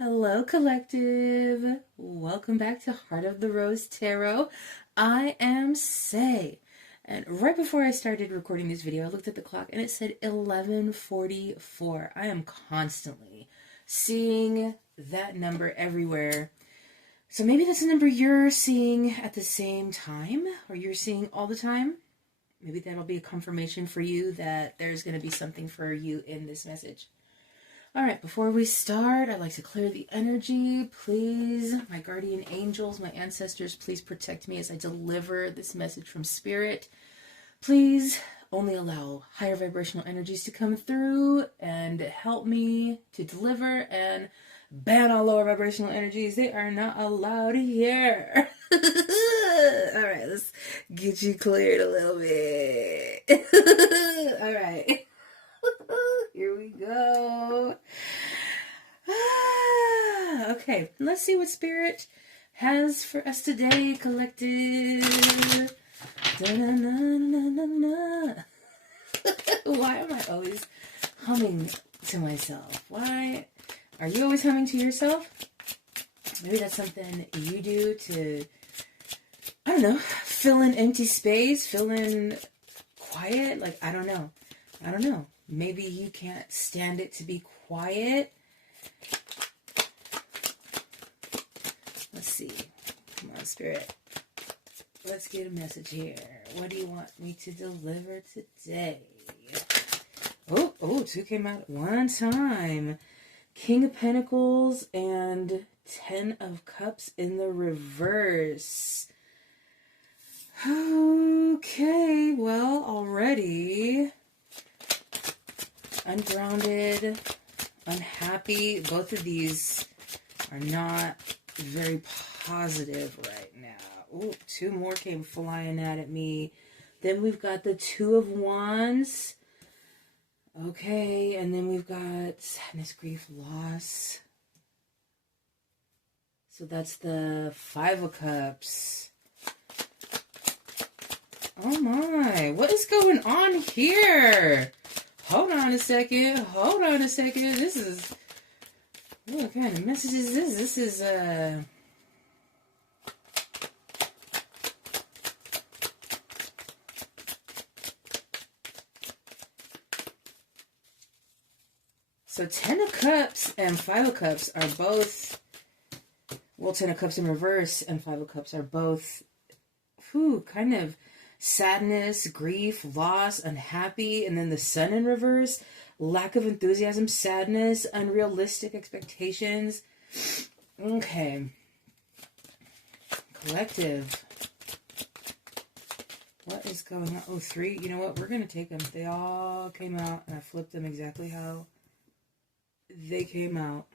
Hello, collective. Welcome back to Heart of the Rose Tarot. I am Say. And right before I started recording this video, I looked at the clock and it said 11:44. I am constantly seeing that number everywhere. So maybe that's a number you're seeing at the same time, or you're seeing all the time. Maybe that'll be a confirmation for you that there's going to be something for you in this message. All right, before we start, I'd like to clear the energy. Please, my guardian angels, my ancestors, please protect me as I deliver this message from spirit. Please only allow higher vibrational energies to come through and help me to deliver, and ban all lower vibrational energies. They are not allowed here. All right, let's get you cleared a little bit. All right. Here we go. Okay, let's see what Spirit has for us today, collective. Why am I always humming to myself? Why are you always humming to yourself? Maybe that's something you do to, I don't know, fill in empty space, fill in quiet. Like, I don't know. Maybe you can't stand it to be quiet. Let's see. Come on, Spirit. Let's get a message here. What do you want me to deliver today? Oh, two came out at one time. King of Pentacles and 10 of Cups in the reverse. Okay, well, already ungrounded, unhappy. Both of these are not very positive right now. Oh, two more came flying out at me. Then we've got the Two of Wands. Okay, and then we've got sadness, grief, loss. So that's the Five of Cups. Oh my, what is going on here? Hold on a second. This is, what kind of message is this? This is, so 10 of Cups and 5 of Cups are both, well, 10 of Cups in reverse and 5 of Cups are both, kind of sadness, grief, loss, unhappy. And then the Sun in reverse, lack of enthusiasm, sadness, unrealistic expectations. Okay. Collective. What is going on? Oh, three. You know what? We're going to take them. They all came out, and I flipped them exactly how they came out.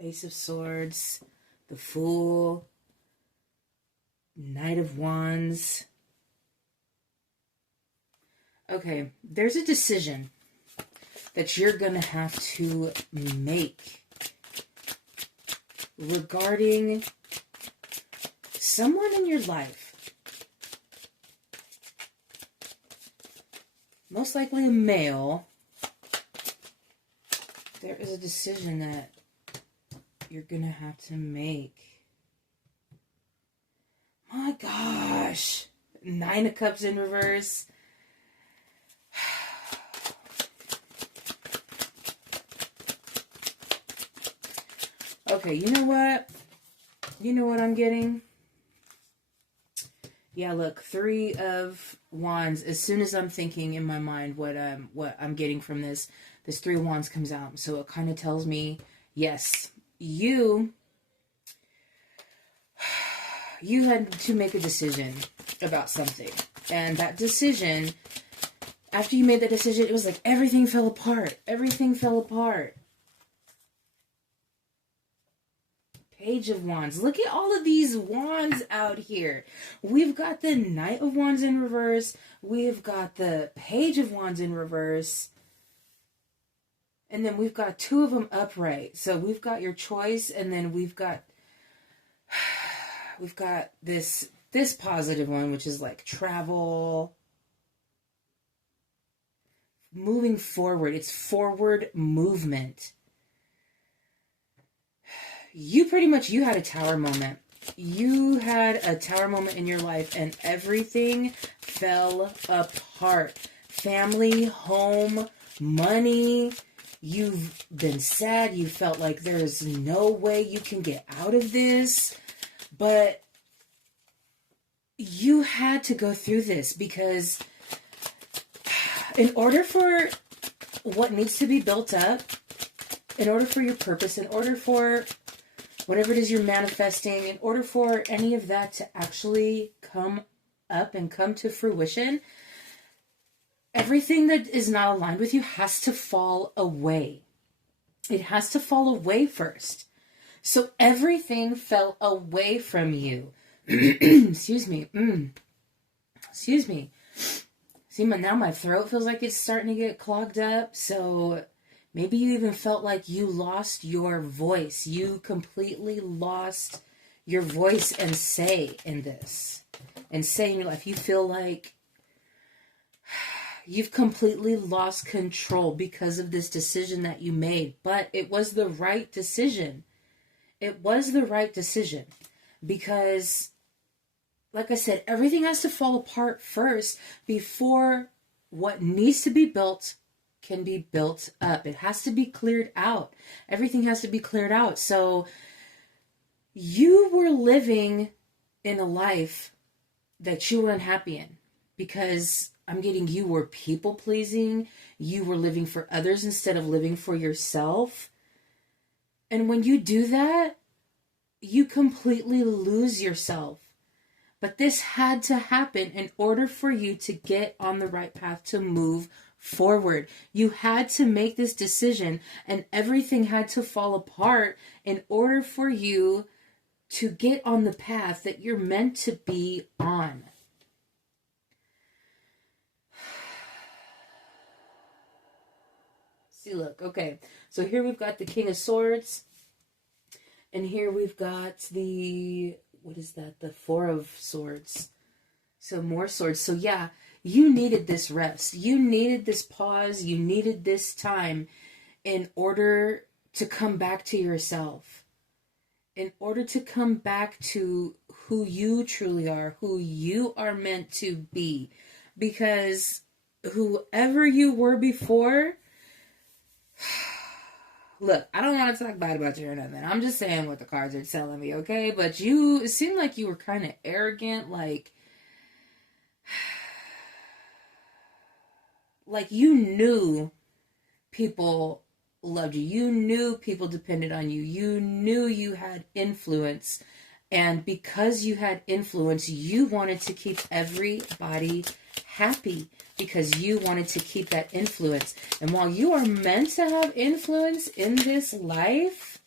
Ace of Swords, the Fool, Knight of Wands. Okay, there's a decision that you're going to have to make regarding someone in your life. Most likely a male. There is a decision that you're going to have to make. My gosh. 9 of Cups in reverse. Okay, you know what? You know what I'm getting? Yeah, look, 3 of Wands. As soon as I'm thinking in my mind what I'm getting from this 3 of Wands comes out. So it kind of tells me, yes, you had to make a decision about something. And that decision, after you made that decision, it was like everything fell apart. Everything fell apart. Page of Wands. Look at all of these wands out here. We've got the Knight of Wands in reverse. We've got the Page of Wands in reverse. And then we've got 2 of them upright. So we've got your choice, and then we've got this positive one, which is like travel, moving forward. It's forward movement. You had a tower moment. You had a tower moment in your life and everything fell apart. Family, home, money. You've been sad. You felt like there's no way you can get out of this. But you had to go through this because in order for what needs to be built up, in order for your purpose, in order for whatever it is you're manifesting, in order for any of that to actually come up and come to fruition, everything that is not aligned with you has to fall away. It has to fall away first. So everything fell away from you. Excuse me. Excuse me. See, now my throat feels like it's starting to get clogged up. So maybe you even felt like you lost your voice. You completely lost your voice and say in this. And say in your life, you feel like you've completely lost control because of this decision that you made. But it was the right decision. It was the right decision. Because, like I said, everything has to fall apart first before what needs to be built can be built up. It has to be cleared out. Everything has to be cleared out. So you were living in a life that you were unhappy in because you were people pleasing. You were living for others instead of living for yourself. And when you do that, you completely lose yourself. But this had to happen in order for you to get on the right path to move forward. You had to make this decision and everything had to fall apart in order for you to get on the path that you're meant to be on. See, look, okay. So here we've got the King of Swords. And here we've got the, what is that? The Four of Swords. So more swords. So yeah, you needed this rest. You needed this pause. You needed this time in order to come back to yourself. In order to come back to who you truly are, who you are meant to be. Because whoever you were before, look, I don't want to talk bad about you or nothing. I'm just saying what the cards are telling me, okay? But it seemed like you were kind of arrogant, like you knew people loved you. You knew people depended on you. You knew you had influence. And because you had influence, you wanted to keep everybody happy because you wanted to keep that influence. And while you are meant to have influence in this life,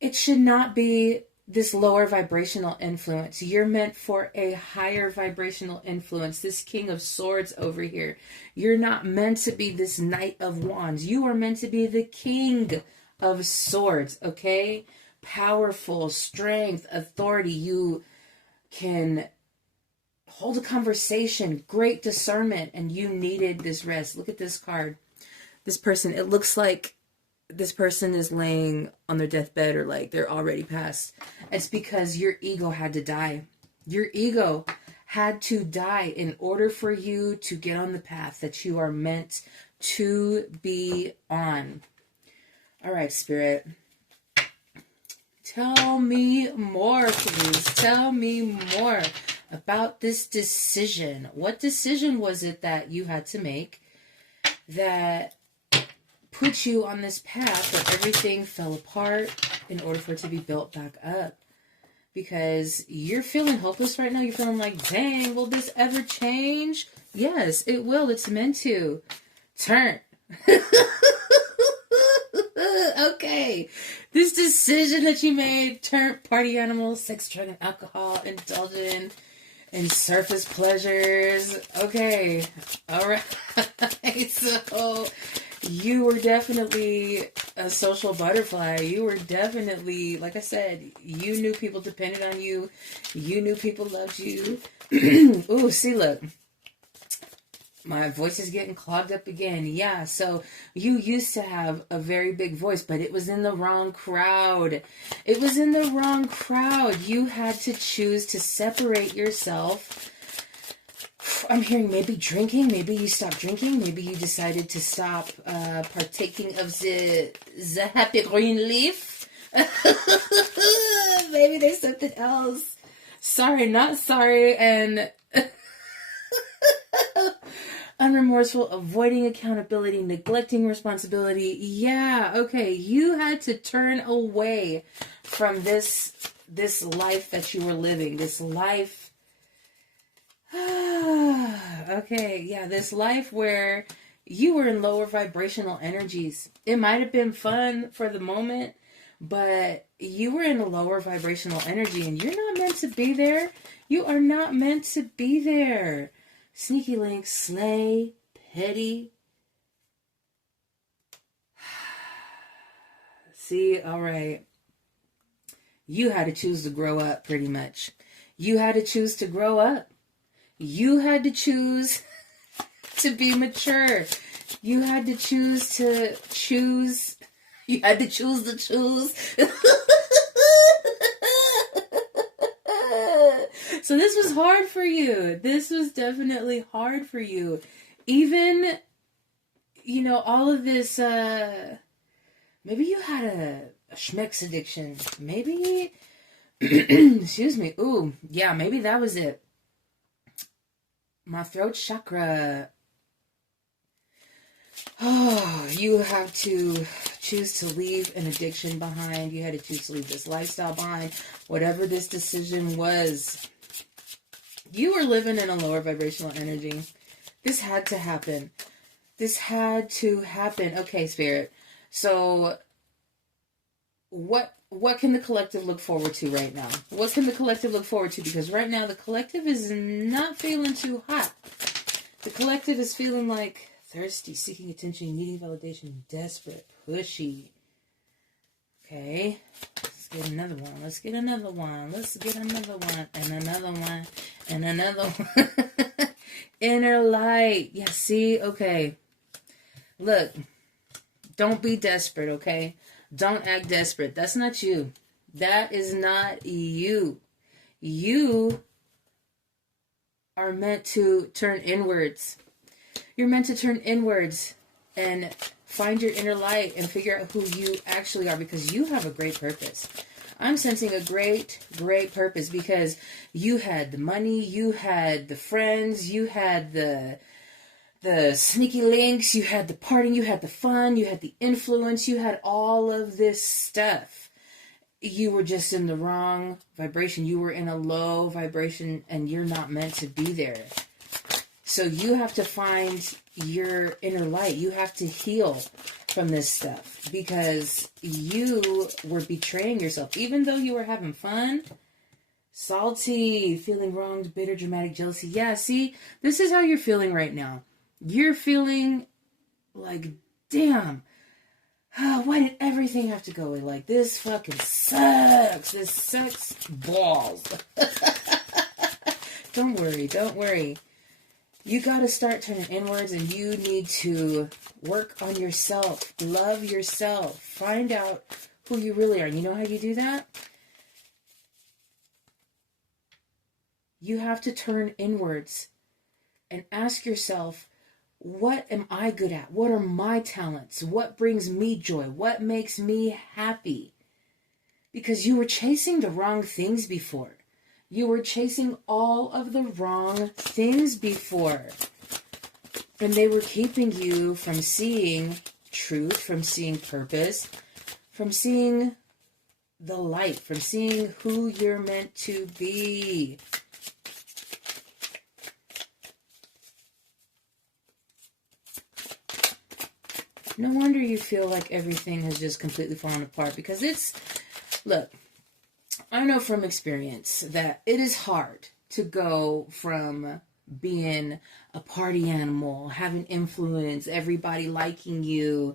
it should not be this lower vibrational influence. You're meant for a higher vibrational influence. This King of Swords over here. You're not meant to be this Knight of Wands. You are meant to be the King of Swords, okay? Powerful, strength, authority. You can hold a conversation, great discernment, and you needed this rest. Look at this card. This person, it looks like this person is laying on their deathbed or like they're already passed. It's because your ego had to die. Your ego had to die in order for you to get on the path that you are meant to be on. All right, Spirit. Tell me more, please. Tell me more about this decision. What decision was it that you had to make that put you on this path where everything fell apart in order for it to be built back up? Because you're feeling hopeless right now. You're feeling like, dang, will this ever change? Yes, it will. It's meant to. Turn. Okay. This decision that you made, turn party animal, sex, drug, and alcohol, indulgent in surface pleasures. Okay. All right. So you were definitely a social butterfly. You were definitely, like I said, you knew people depended on you. You knew people loved you. Ooh, see, look. My voice is getting clogged up again. Yeah, so you used to have a very big voice, but it was in the wrong crowd. It was in the wrong crowd. You had to choose to separate yourself. I'm hearing maybe drinking. Maybe you stopped drinking. Maybe you decided to stop partaking of the happy green leaf. Maybe there's something else. Sorry, not sorry, and unremorseful, avoiding accountability, neglecting responsibility. Yeah, okay, you had to turn away from this life that you were living. This life. Okay, yeah, this life where you were in lower vibrational energies. It might have been fun for the moment, but you were in a lower vibrational energy and you're not meant to be there. You are not meant to be there. Sneaky Link, slay, petty. See, all right. You had to choose to grow up, pretty much. You had to choose to grow up. You had to choose to be mature. You had to choose to choose. You had to choose to choose. So this was hard for you. This was definitely hard for you. Even, all of this, maybe you had a schmex addiction. Maybe, excuse me. Ooh, yeah, maybe that was it. My throat chakra. Oh, you have to choose to leave an addiction behind. You had to choose to leave this lifestyle behind. Whatever this decision was, you were living in a lower vibrational energy. This had to happen. This had to happen. Okay, Spirit. So, what can the collective look forward to right now? What can the collective look forward to? Because right now, the collective is not feeling too hot. The collective is feeling like thirsty, seeking attention, needing validation, desperate, pushy. Okay. Let's get another one. Let's get another one. Let's get another one. And another one. And another one. Inner light. Yeah, see? Okay. Look. Don't be desperate, okay? Don't act desperate. That's not you. That is not you. You are meant to turn inwards. You're meant to turn inwards and find your inner light and figure out who you actually are, because you have a great purpose. I'm sensing a great, great purpose because you had the money, you had the friends, you had the sneaky links, you had the partying, you had the fun, you had the influence, you had all of this stuff. You were just in the wrong vibration. You were in a low vibration and you're not meant to be there. So you have to find your inner light. You have to heal from this stuff because you were betraying yourself. Even though you were having fun, salty, feeling wronged, bitter, dramatic, jealousy. Yeah, see, this is how you're feeling right now. You're feeling like, damn, why did everything have to go away? Like, this fucking sucks. This sucks balls. Don't worry, don't worry. You got to start turning inwards and you need to work on yourself. Love yourself. Find out who you really are. You know how you do that? You have to turn inwards and ask yourself, what am I good at? What are my talents? What brings me joy? What makes me happy? Because you were chasing the wrong things before. You were chasing all of the wrong things before. And they were keeping you from seeing truth, from seeing purpose, from seeing the light, from seeing who you're meant to be. No wonder you feel like everything has just completely fallen apart, because look, I know from experience that it is hard to go from being a party animal, having influence, everybody liking you,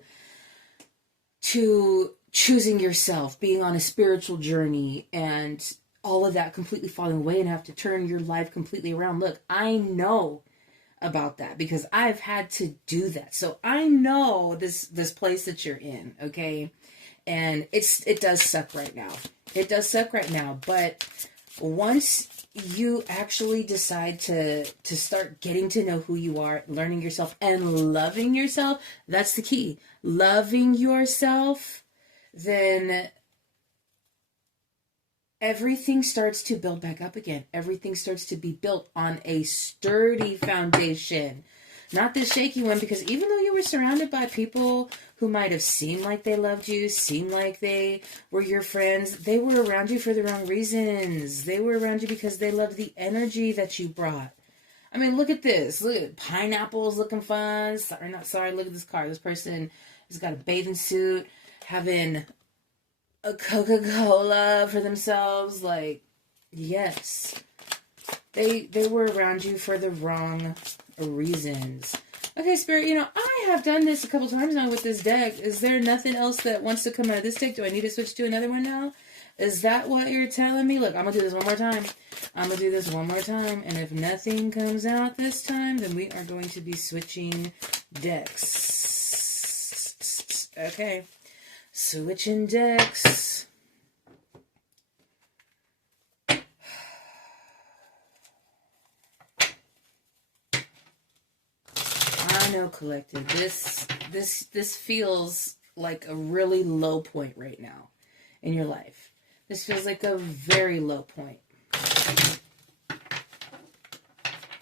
to choosing yourself, being on a spiritual journey, and all of that completely falling away and have to turn your life completely around. Look, I know about that because I've had to do that. So I know this place that you're in, okay? And it does suck right now. It does suck right now, but once you actually decide to start getting to know who you are, learning yourself and loving yourself, that's the key. Loving yourself, then everything starts to build back up again. Everything starts to be built on a sturdy foundation. Not this shaky one, because even though you were surrounded by people who might have seemed like they loved you, seemed like they were your friends, they were around you for the wrong reasons. They were around you because they loved the energy that you brought. I mean, look at this. Look at pineapples looking fun. Sorry, look at this car. This person has got a bathing suit, having a Coca-Cola for themselves. Like, yes. They were around you for the wrong reasons. Okay, Spirit, I have done this a couple times now with this deck. Is there nothing else that wants to come out of this deck? Do I need to switch to another one now? Is that what you're telling me? Look, I'm going to do this one more time. I'm going to do this one more time. And if nothing comes out this time, then we are going to be switching decks. Okay. Switching decks. I know, collective. This feels like a really low point right now in your life. This feels like a very low point.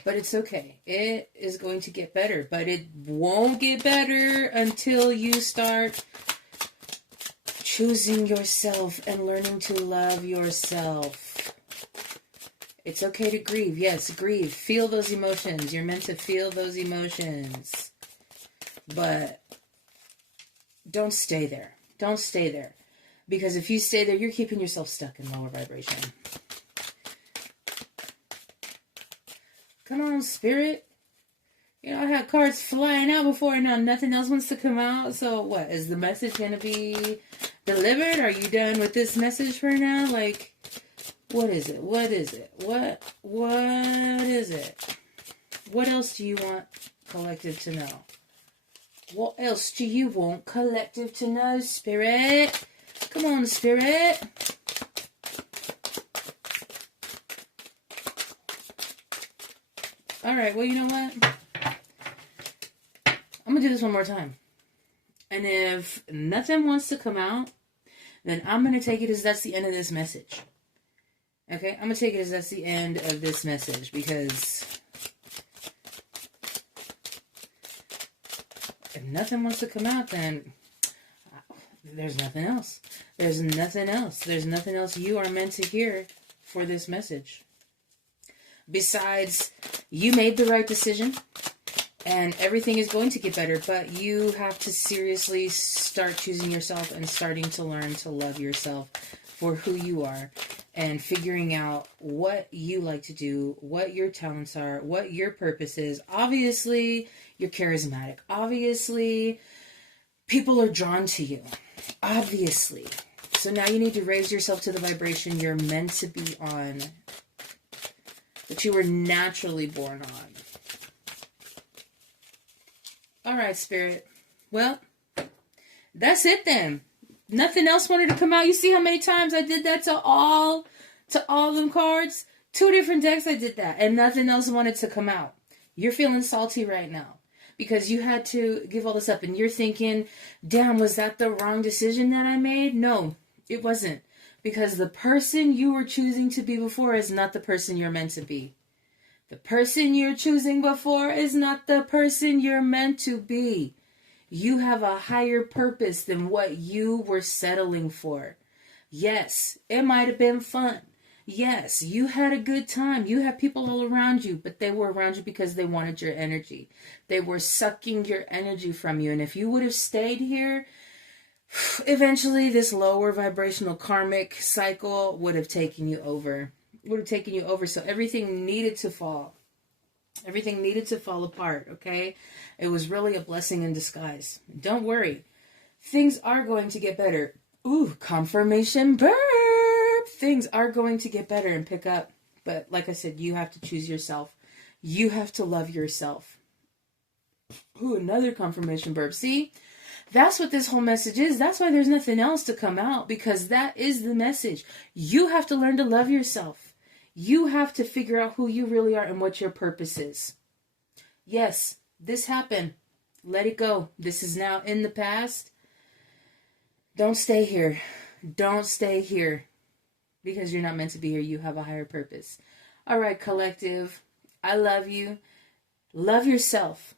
But it's okay. It is going to get better. But it won't get better until you start choosing yourself and learning to love yourself. It's okay to grieve. Yes, grieve. Feel those emotions. You're meant to feel those emotions. But don't stay there. Don't stay there. Because if you stay there, you're keeping yourself stuck in lower vibration. Come on, Spirit. I had cards flying out before, and now nothing else wants to come out. So what? Is the message going to be delivered? Are you done with this message for now? Like, what is it? What is it? What is it? What else do you want collective to know? What else do you want collective to know, Spirit? Come on, Spirit. All right, well, you know what? I'm going to do this one more time. And if nothing wants to come out, then I'm going to take it as that's the end of this message. Okay? I'm going to take it as that's the end of this message, because if nothing wants to come out, then there's nothing else. There's nothing else. There's nothing else you are meant to hear for this message. Besides, you made the right decision, and everything is going to get better, but you have to seriously start choosing yourself and starting to learn to love yourself for who you are, and figuring out what you like to do, what your talents are, what your purpose is. Obviously, you're charismatic. Obviously, people are drawn to you. Obviously. So now you need to raise yourself to the vibration you're meant to be on, that you were naturally born on. All right, Spirit. Well, that's it then. Nothing else wanted to come out. You see how many times I did that to all them cards? 2 different decks I did that, and nothing else wanted to come out. You're feeling salty right now because you had to give all this up, and you're thinking, damn, was that the wrong decision that I made? No, it wasn't. Because the person you were choosing to be before is not the person you're meant to be. The person you're choosing before is not the person you're meant to be. You have a higher purpose than what you were settling for. Yes, it might have been fun. Yes, you had a good time. You had people all around you, but they were around you because they wanted your energy. They were sucking your energy from you. And if you would have stayed here, eventually this lower vibrational karmic cycle would have taken you over. So everything needed to fall. Everything needed to fall apart, okay? It was really a blessing in disguise. Don't worry. Things are going to get better. Ooh, confirmation burp! Things are going to get better and pick up. But like I said, you have to choose yourself. You have to love yourself. Ooh, another confirmation burp. See? That's what this whole message is. That's why there's nothing else to come out, because that is the message. You have to learn to love yourself. You have to figure out who you really are and what your purpose is. Yes, this happened. Let it go. This is now in the past. Don't stay here. Don't stay here, because you're not meant to be here. You have a higher purpose. All right, collective. I love you. Love yourself.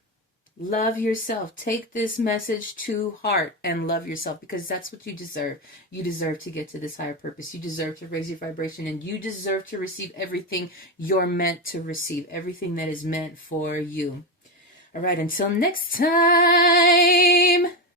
Love yourself. Take this message to heart and love yourself, because that's what you deserve. You deserve to get to this higher purpose. You deserve to raise your vibration, and you deserve to receive everything you're meant to receive, everything that is meant for you. All right, until next time.